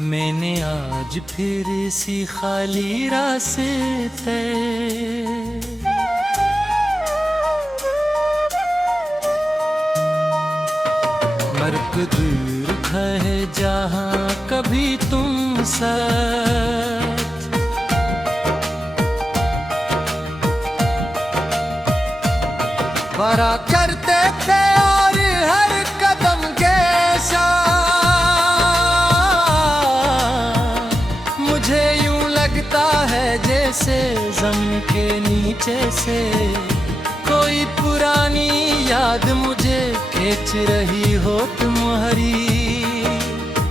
मैंने आज फिर इसी खाली रास्ते मर्क दूर है जहाँ कभी तुम साथ वारा करते थे और हर कदम के साथ मुझे यूं लगता है जैसे जमीन के नीचे से कोई पुरानी याद मुझे खींच रही हो तुम्हारी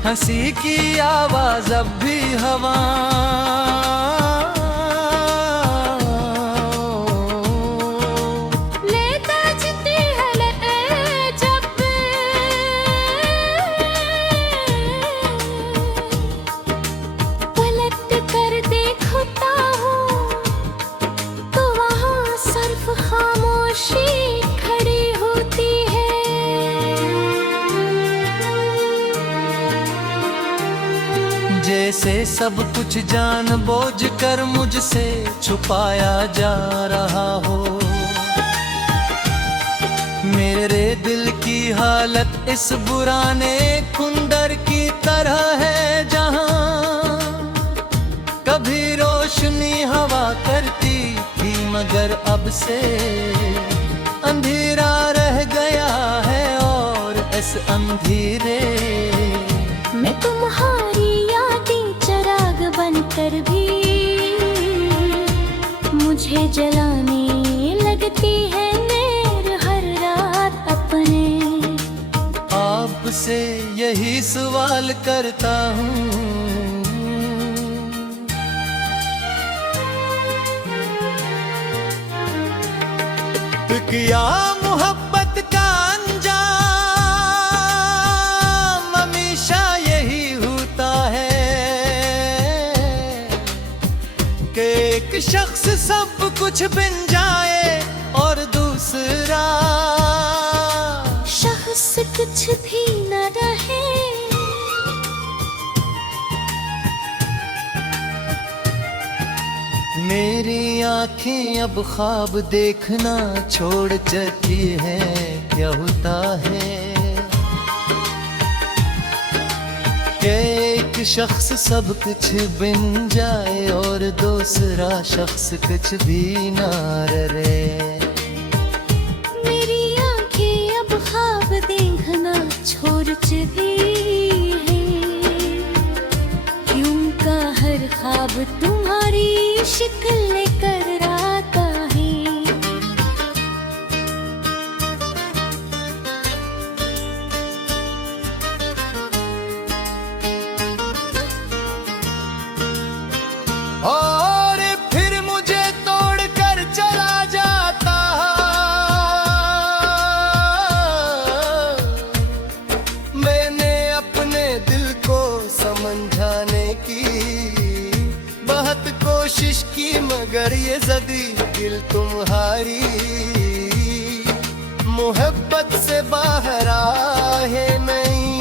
हंसी की आवाज अब भी हवा जैसे सब कुछ जानबूझ कर मुझसे छुपाया जा रहा हो मेरे दिल की हालत इस पुराने खुंदर की तरह है जहां कभी रोशनी हवा करती थी मगर अब से अंधेरा रह गया है और इस अंधेरे मैं तुम्हारी बनकर भी मुझे जलाने लगती है नैर हर रात अपने आपसे यही सवाल करता हूँ क्या मोहब्बत का अंजाम हमेशा यही होता है कि एक शख्स सब कुछ बन जाए और दूसरा शख्स कुछ भी न रहे मेरी आँखें अब ख्वाब देखना छोड़ जाती हैं क्या होता है एक शख्स सब कुछ बन जाए और दूसरा शख्स कुछ भी ना रहे मेरी आंखें अब ख्वाब देखना छोड़ चुकी है क्यों का हर ख्वाब तुम्हारी शिक्ल लेकर आता है और फिर मुझे तोड़कर चला जाता मैंने अपने दिल को समझाने की बहुत कोशिश की मगर ये ज़दी दिल तुम्हारी मोहब्बत से बाहर आए नहीं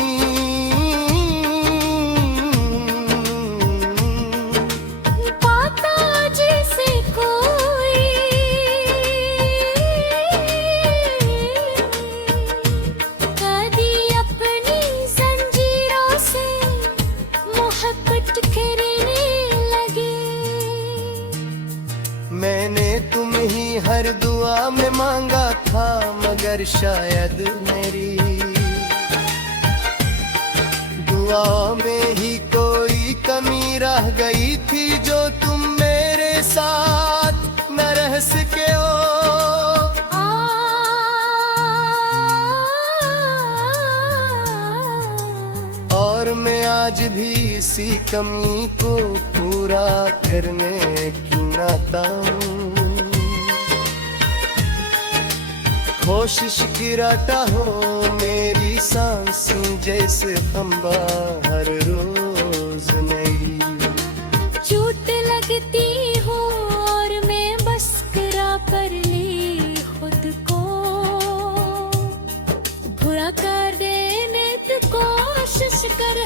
मैंने तुम ही हर दुआ में मांगा था मगर शायद मेरी दुआ में ही कोई कमी रह गई थी जो तुम मेरे साथ न रह सके हो और मैं आज भी इसी कमी को पूरा करने की नाता हूँ कोशिश गिराता हो मेरी सांसें जैसे खंबा हर रोज नई चोट लगती हो और मैं बस करा कर ली खुद को बुरा कर देने की कोशिश कर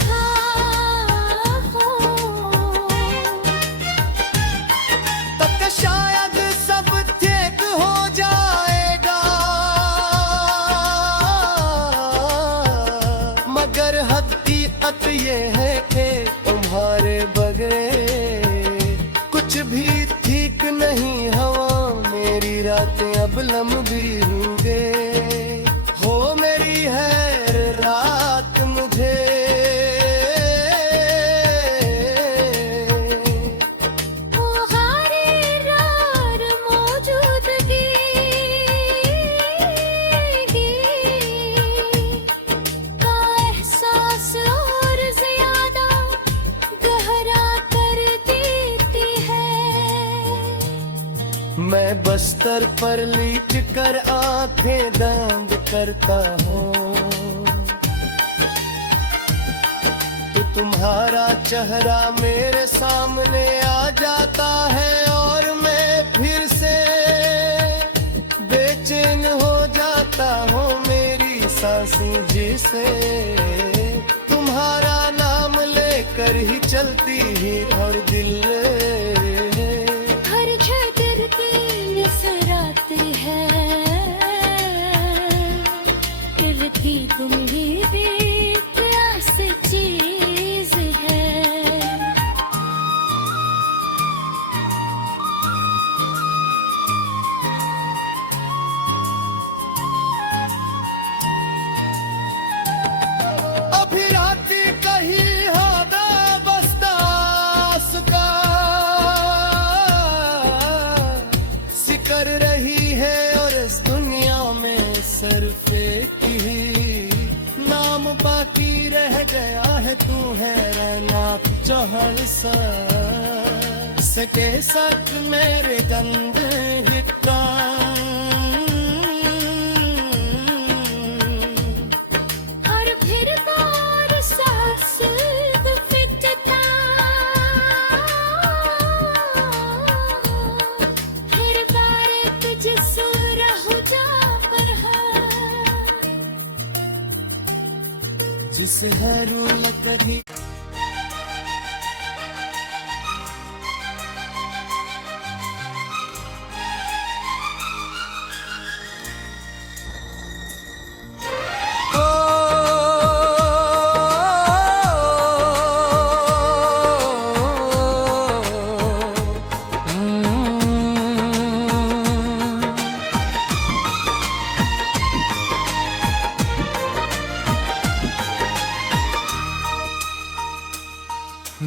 ये है कि तुम्हारे बगैर कुछ भी ठीक नहीं। हवा मेरी रातें अब लंबी होंगे, हो मेरी हर रात मुझे मैं बस्तर पर लीट कर आंखें बंद करता हूँ, तो तुम्हारा चेहरा मेरे सामने आ जाता है और मैं फिर से बेचैन हो जाता हूँ। मेरी सांसें जिसे तुम्हारा नाम लेकर ही चलती ही और दिल तुम ही एक ऐसी चीज है। अभी रात कहीं होगा बस्तास का सिकर रही है और इस दुनिया में सरफे बाकी रह गया है। तू है रहना चहल सा सके सच मेरे गंदे हिट्टा और फिर बार सांस फिटता, फिर बार तुझसे रहूं जा पर जिसे है रूल कभी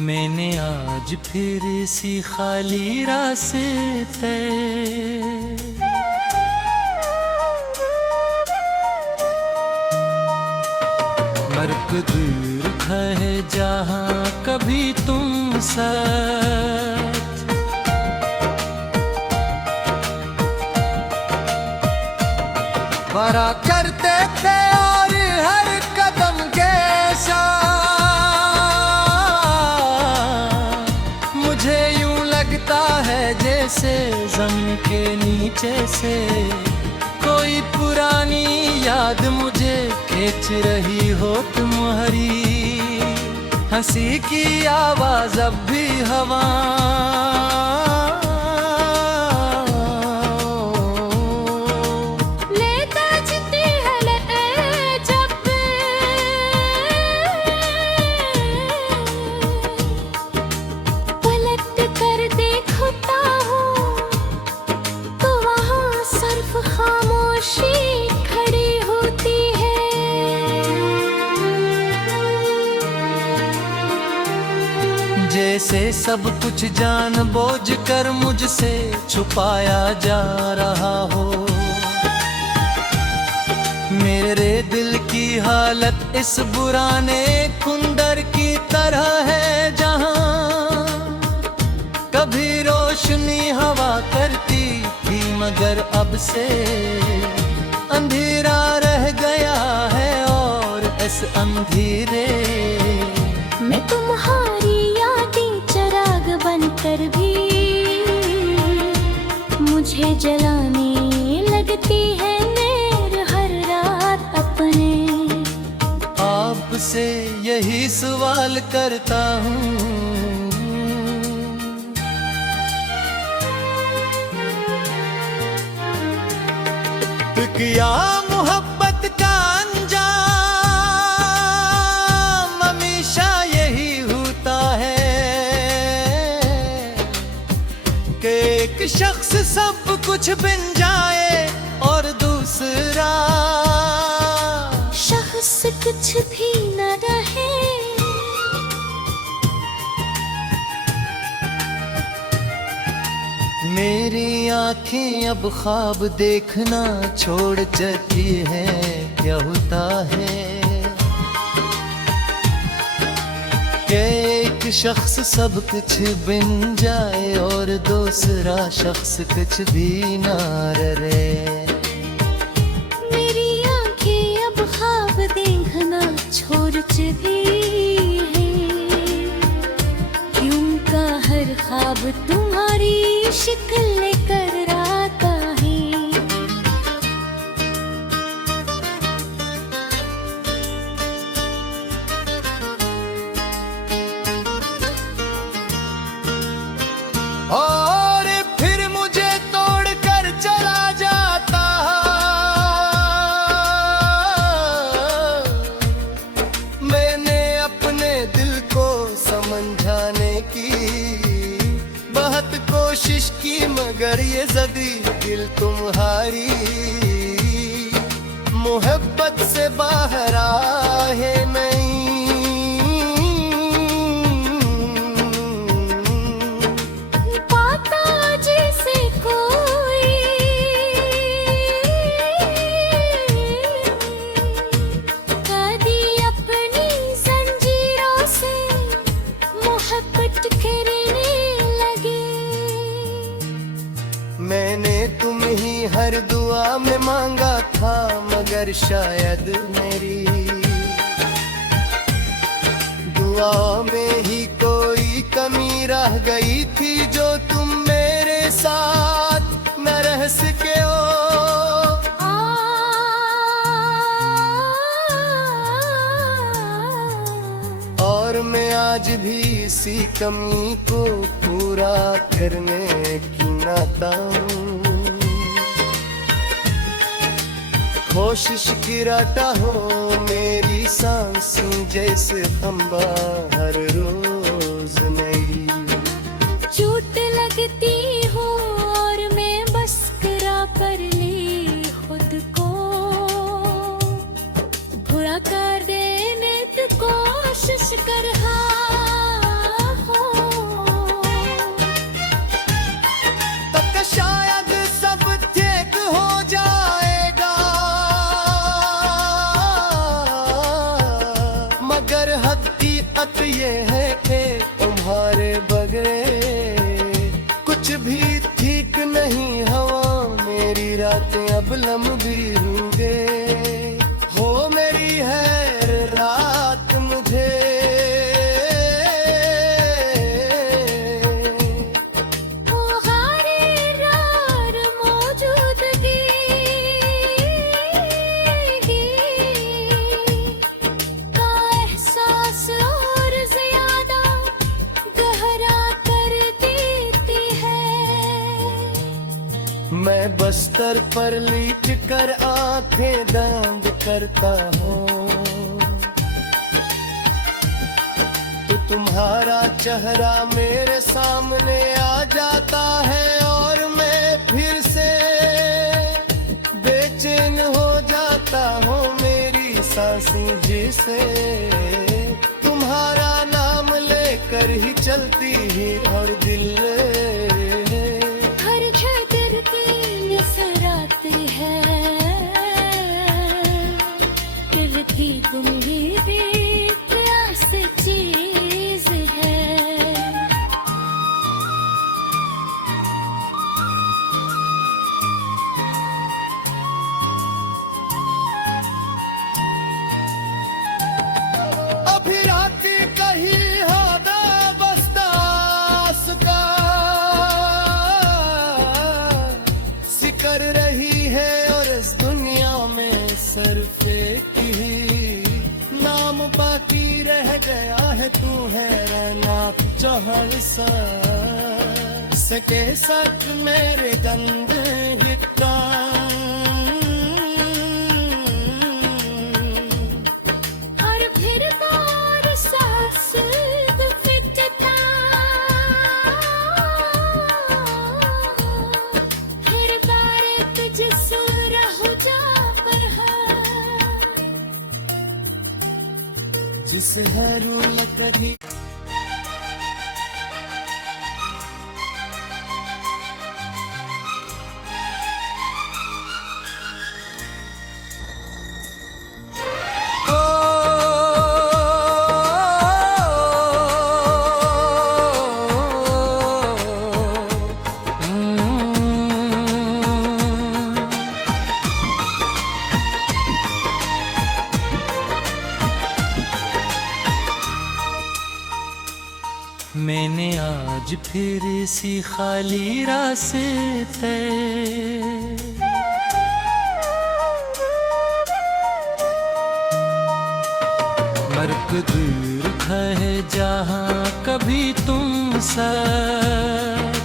मैंने आज फिर इसी खाली रास्ते मर्क दूर है जहाँ कभी तुम साथ वारा करते थे और हर कदम के साथ जैसे जमीन के नीचे से कोई पुरानी याद मुझे खींच रही हो तुम्हारी हंसी की आवाज अब भी हवा जैसे सब कुछ जानबूझ कर मुझसे छुपाया जा रहा हो। मेरे दिल की हालत इस पुराने खुंदर की तरह है जहां कभी रोशनी हवा करती थी मगर अब से अंधेरा रह गया है और इस अंधेरे मैं तुम्हारी यादें चिराग बनकर भी मुझे जलाने लगती है नैर हर रात अपने। आपसे यही सवाल करता हूँ क्या मोहब्बत का अंजाम हमेशा एक शख्स सब कुछ बिन जाए और दूसरा शख्स कुछ भी न रहे। मेरी आंखें अब ख्वाब देखना छोड़ जाती हैं, क्या होता है कि एक शख्स सब कुछ बिन जाए और दूसरा शख्स कुछ भी ना रहे। मेरी आंखें अब ख्वाब देखना छोड़ चुकी हैं, क्यों का हर ख्वाब तुम्हारी शिक्ल लेकर आता है। और फिर मुझे तोड़ कर चला जाता। मैंने अपने दिल को समझाने की बहुत कोशिश की, मगर ये ज़दी दिल तुम्हारी मोहब्बत से बाहर आहे नहीं। पाता जैसे कोई कदी अपनी जंजीरों से मोहब्बत करने लगे। मैंने तुम ही हर दुआ में मांगा था, मगर शायद मेरी दुआ में ही कोई कमी रह गई थी, जो तुम मेरे साथ न रह सके हो। और मैं आज भी इसी कमी को पूरा करने की नाता हूँ। कोशिश गिराता हो मेरी सांसें जैसे खंबा हर रोज नई। चोट लगती हो और मैं बस करा कर ली खुद को, बुरा कर देने की कोशिश कर रहा हो। तब शायद सब ठीक हो जाएगा, मगर हकीकत ये है कि तुम्हारे बगैर कुछ भी ठीक नहीं। हवा मेरी रातें अब लंबी होंगे, हो मेरी है रात मुझे। ओ गारे रार मौजूदगी का एहसास और ज्यादा गहरा कर देती है। मैं बस्तर पर लेट कर आंखें बंद करता हूँ, तो तुम्हारा चेहरा मेरे सामने आ जाता है और मैं फिर से बेचैन हो जाता हूँ। मेरी सांसें जिसे तुम्हारा नाम लेकर ही चलती ही, और दिल हर छतर की नसराते हैं, करती तुम ही बेकरास चीज है। अभी रात कहीं होगा बस्तास का सिकर रही है, और इस दुनिया में सिर्फ एक ही नाम बाकी रह गया है, तू है रहना चहल सा सके सच मेरे गंदे हिट्टा। और फिर बार सांस फिटता हरू लकड़ी मैंने आज फिर इसी खाली रास्ते मर्क दूर है जहाँ कभी तुम साथ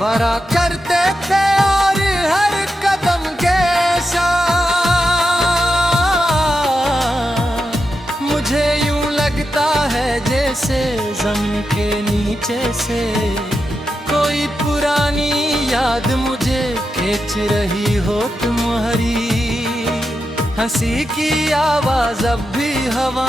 वारा करते थे और हर कदम के साथ मुझे यूं लगता है जैसे जमीन के नीचे से कोई पुरानी याद मुझे खींच रही हो तुम्हारी हंसी की आवाज अब भी हवा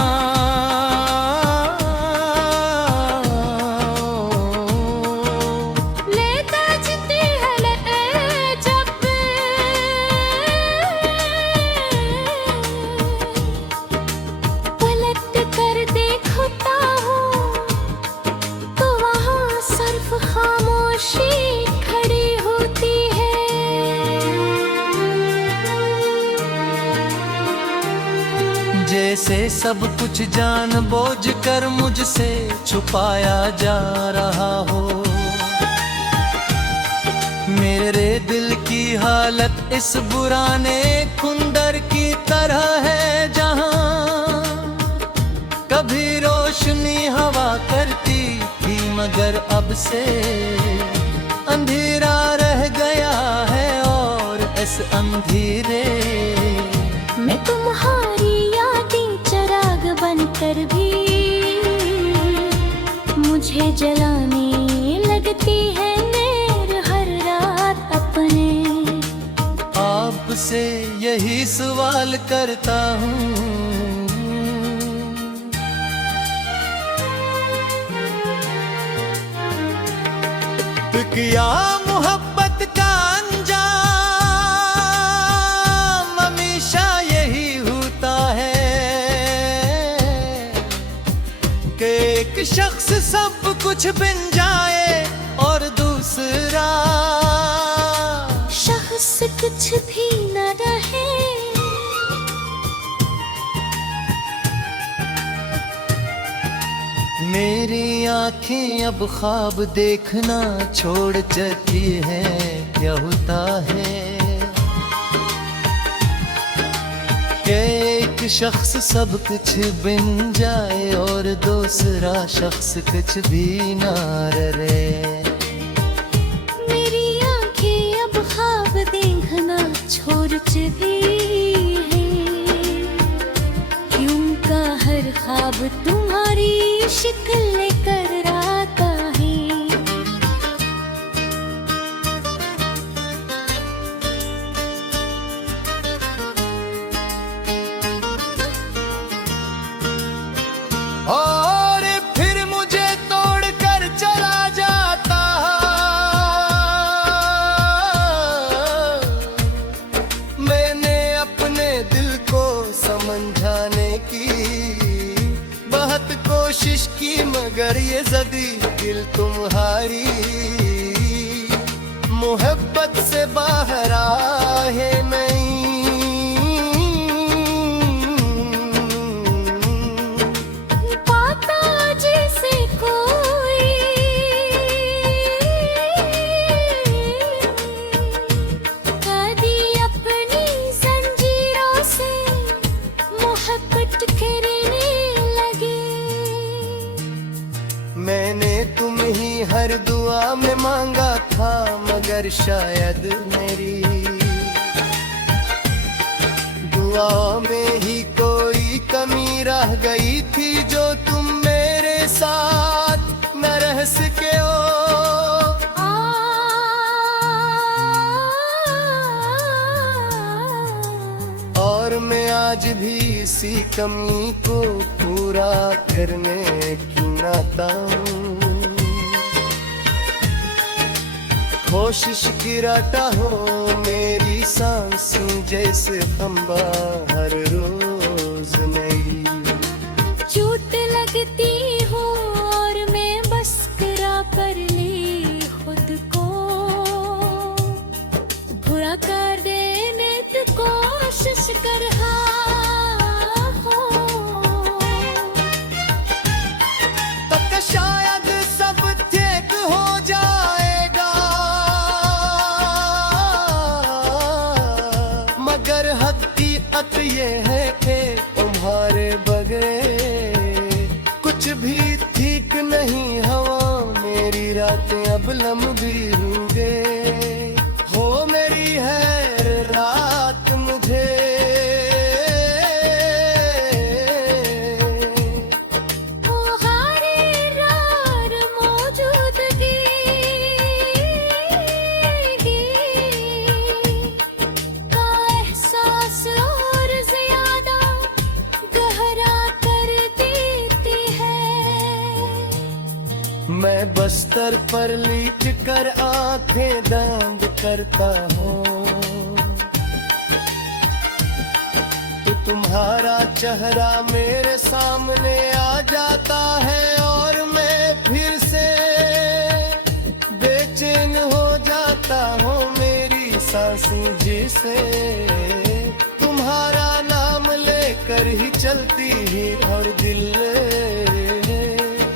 जैसे सब कुछ जानबूझ कर मुझसे छुपाया जा रहा हो मेरे दिल की हालत इस पुराने खुंदर की तरह है जहां कभी रोशनी हवा करती थी मगर अब से अंधेरा रह गया है और इस अंधेरे मैं तुम्हारी बनकर भी मुझे जलाने लगती है नैर हर रात अपने आपसे यही सवाल करता हूँ क्या मोहब्बत का अंजाम हमेशा यही होता है एक शख्स सब कुछ बन जाए और दूसरा शख्स कुछ भी न रहे मेरी आँखें अब ख्वाब देखना छोड़ जाती हैं क्या होता है एक शख्स सब कुछ बन जाए और दूसरा शख्स कुछ भी ना रहे मेरी आंखें अब ख्वाब देखना छोड़ चुकी हैं क्यों का हर ख्वाब तुम्हारी शिक्ल लेकर आता है और फिर मुझे तोड़कर चला जाता मैंने अपने दिल को समझाने की बहुत कोशिश की मगर ये ज़दी दिल तुम्हारी मोहब्बत से बाहर आए नहीं मैंने तुम ही हर दुआ में मांगा था मगर शायद मेरी दुआ में ही कोई कमी रह गई थी जो तुम मेरे साथ न रह सके हो में आज भी इसी कमी को पूरा करने की नाताऊं। कोशिश गिराता हो मेरी सांसें जैसे खंबा हर रोज नई। चोट लगती हो और मैं बस करा कर ली खुद को, बुरा कर देने की कोशिश कर रहा हो। तब शायद सब ठीक हो जाएगा, मगर हकीकत ये है कि तुम्हारे बगैर कुछ भी ठीक नहीं। हवा मेरी रातें अब लंबी होंगे, हो मेरी है रात मुझे। ओ हारे रार मौजूदगी का एहसास और ज्यादा गहरा कर देती है। मैं बस्तर पर लेट कर आंखें बंद करता हूँ, तो तुम्हारा चेहरा मेरे सामने आ जाता है और मैं फिर से बेचैन हो जाता हूँ। मेरी सांसें जिसे तुम्हारा नाम लेकर ही चलती ही और दिल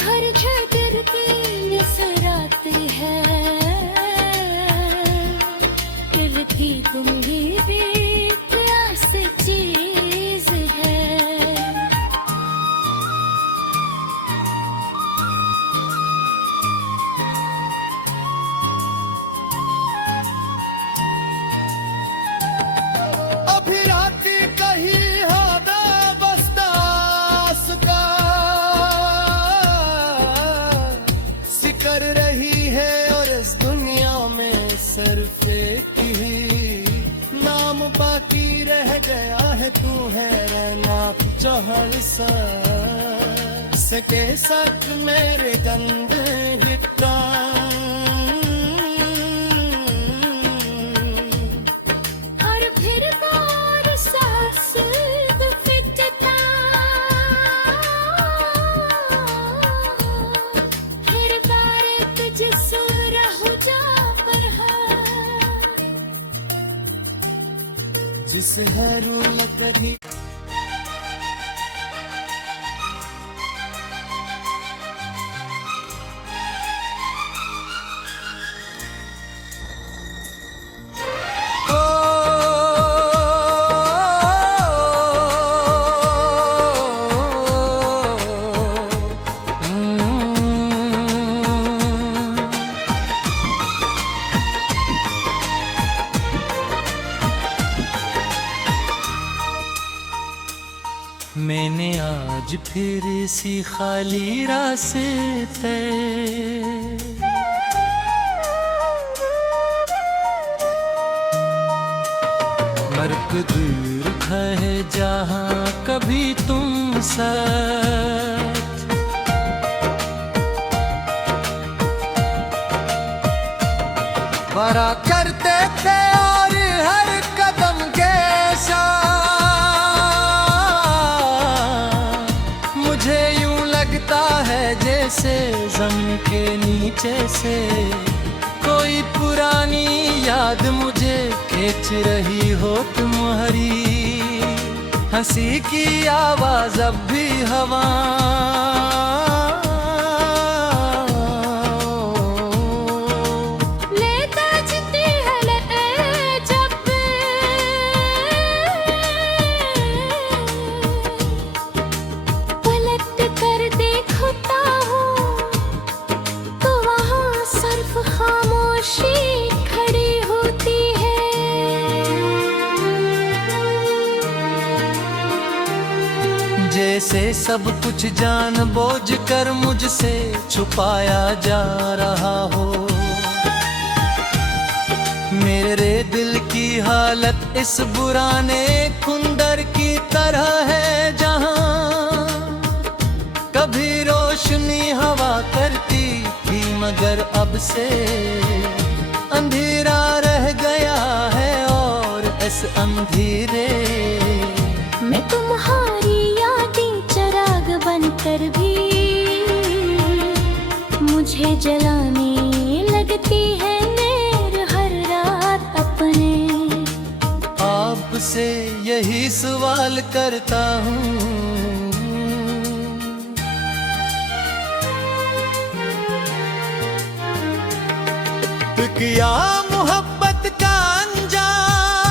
हर झड़र के नजराते हैं, दिल की तुम ही एक ऐसी चीज है। अभी रात कहीं होगा बस्तास का सिकर रही है और इस दुनिया में सिर्फ एक ही नाम बाकी रह गया है, तू है रहना चहल सा सके सच मेरे गंदे हिट्टा। और फिर बार सांस फिटता, फिर बार तुझसे रहूं जा पर जिसे है रूल कभी मैंने आज फिर इसी खाली रास्ते मर्क दूर है जहाँ कभी तुम साथ वारा करते थे और हर कदम के साथ मुझे यूं लगता है जैसे जमीन के नीचे से कोई पुरानी याद मुझे खींच रही हो तुम्हारी हंसी की आवाज अब भी हवा जैसे सब कुछ जानबूझ कर मुझसे छुपाया जा रहा हो मेरे दिल की हालत इस पुराने खुंदर की तरह है जहां कभी रोशनी हवा करती थी, मगर अब से अंधेरा रह गया है और इस अंधेरे मैं तुम्हारी यादें चिराग बनकर भी मुझे जलाने लगती है नैर हर रात अपने। आपसे यही सवाल करता हूँ, क्या मोहब्बत का अंजाम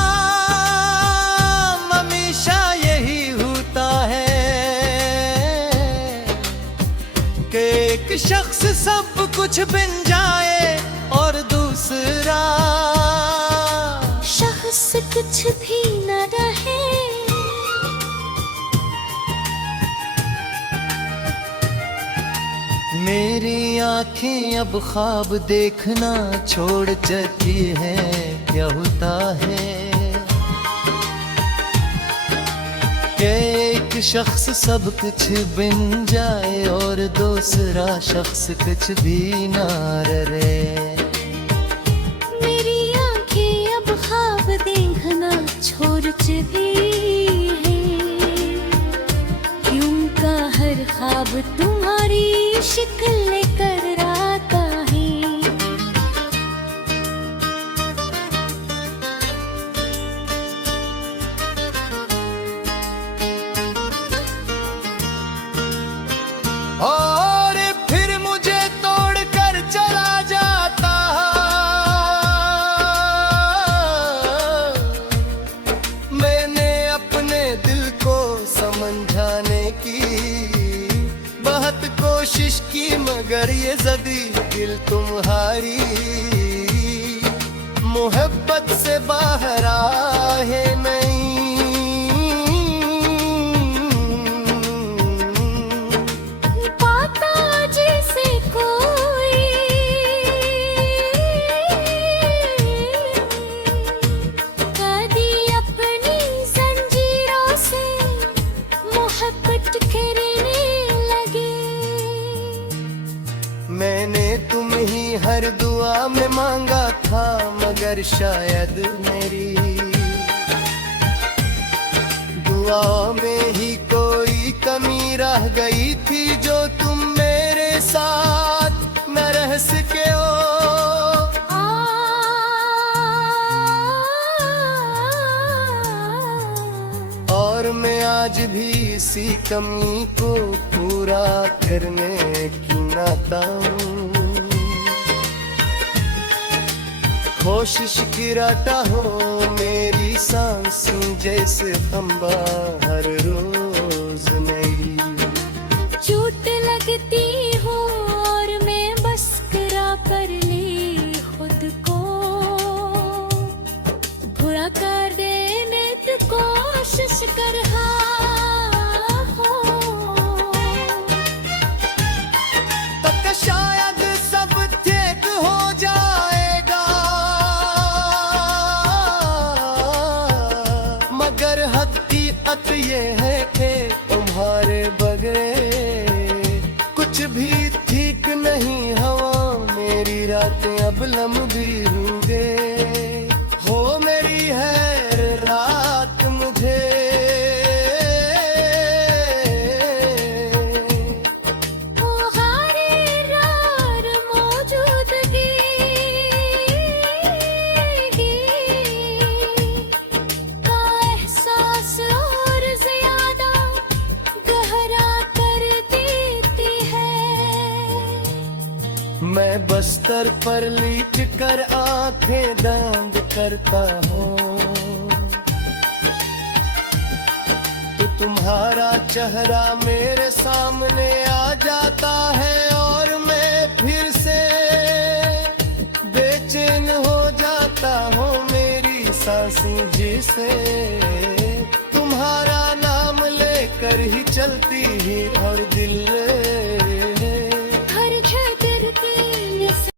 हमेशा यही होता है कि एक शख्स सब कुछ बन जाए और दूसरा शख्स कुछ भी न रहे। मेरी आँखें अब ख्वाब देखना छोड़ जाती हैं, क्या होता है कि एक शख्स सब कुछ बन जाए और दूसरा शख्स कुछ भी ना रहे। मेरी आँखें अब ख्वाब देखना छोड़ चुकी है, क्यों का हर ख्वाब तुम्हारी शिकल लेकर आता है। और फिर मुझे तोड़कर चला जाता, मैंने अपने दिल को समझाने की बहुत कोशिश की, मगर ये ज़दी दिल तुम्हारी मोहब्बत से बाहर आए नहीं। पाता जैसे कोई कदी अपनी जंजीरों से मोहब्बत करने लगे। मैंने तुम ही हर दुआ में मांगा था, मगर शायद मेरी दुआ में ही कोई कमी रह गई थी, जो तुम मेरे साथ न रह सके हो। और मैं आज भी इसी कमी को पूरा करने की नाता हूँ, कोशिश गिराता हो मेरी सांसें जैसे खंबा हर रोज नई। चोट लगती हो और मैं बस करा कर ली खुद को, बुरा कर देने की कोशिश कर रहा हो। तक शायद सब ठीक हो जाएगा, मगर हकीकत ये है कि तुम्हारे बगैर कुछ भी ठीक नहीं। हवा मेरी रातें अब लंबी होंगे, हो मेरी हर रात मुझे मैं बस्तर पर लीट कर आंखें बंद करता हूँ, तो तुम्हारा चेहरा मेरे सामने आ जाता है और मैं फिर से बेचैन हो जाता हूँ। मेरी सांसें जिसे तुम्हारा नाम लेकर ही चलती ही और दिल